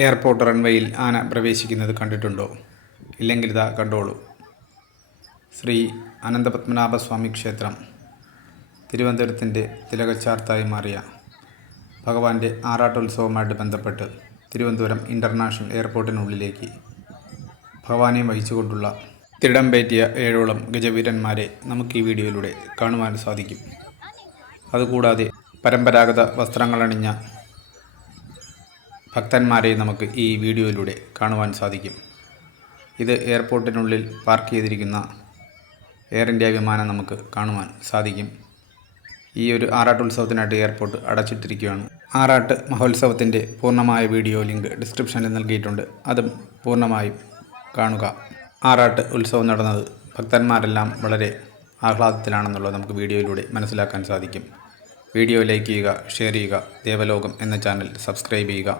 Airport റൺവേയിൽ ആന പ്രവേശിക്കുന്നത് കണ്ടിട്ടുണ്ടോ? ഇല്ലെങ്കിൽ ഇതാ കണ്ടോളൂ. ശ്രീ അനന്തപത്മനാഭസ്വാമി ക്ഷേത്രം തിരുവനന്തപുരത്തിൻ്റെ തിലകച്ചാർത്തായി മാറിയ ഭഗവാന്റെ ആറാട്ടുത്സവവുമായിട്ട് ബന്ധപ്പെട്ട് തിരുവനന്തപുരം ഇൻ്റർനാഷണൽ എയർപോർട്ടിനുള്ളിലേക്ക് ഭഗവാനെ വഹിച്ചുകൊണ്ടുള്ള തിടമ്പേറ്റിയ 7ഓളം ഗജവീരന്മാരെ നമുക്ക് ഈ വീഡിയോയിലൂടെ കാണുവാൻ സാധിക്കും. അതുകൂടാതെ പരമ്പരാഗത വസ്ത്രങ്ങളണിഞ്ഞ ഭക്തന്മാരെ നമുക്ക് ഈ വീഡിയോയിലൂടെ കാണുവാൻ സാധിക്കും. ഇത് എയർപോർട്ടിനുള്ളിൽ പാർക്ക് ചെയ്തിരിക്കുന്ന എയർ ഇന്ത്യ വിമാനം നമുക്ക് കാണുവാൻ സാധിക്കും. ഈ ഒരു ആറാട്ടുത്സവത്തിനായിട്ട് എയർപോർട്ട് അടച്ചിട്ടിരിക്കുകയാണ്. ആറാട്ട് മഹോത്സവത്തിൻ്റെ പൂർണ്ണമായ വീഡിയോ ലിങ്ക് ഡിസ്ക്രിപ്ഷനിൽ നൽകിയിട്ടുണ്ട്. അതും പൂർണ്ണമായും കാണുക. ആറാട്ട് ഉത്സവം നടന്നത് ഭക്തന്മാരെല്ലാം വളരെ ആഹ്ലാദത്തിലാണെന്നുള്ളത് നമുക്ക് വീഡിയോയിലൂടെ മനസ്സിലാക്കാൻ സാധിക്കും. വീഡിയോ ലൈക്ക് ചെയ്യുക, ഷെയർ ചെയ്യുക, ദേവലോകം എന്ന ചാനൽ സബ്സ്ക്രൈബ് ചെയ്യുക.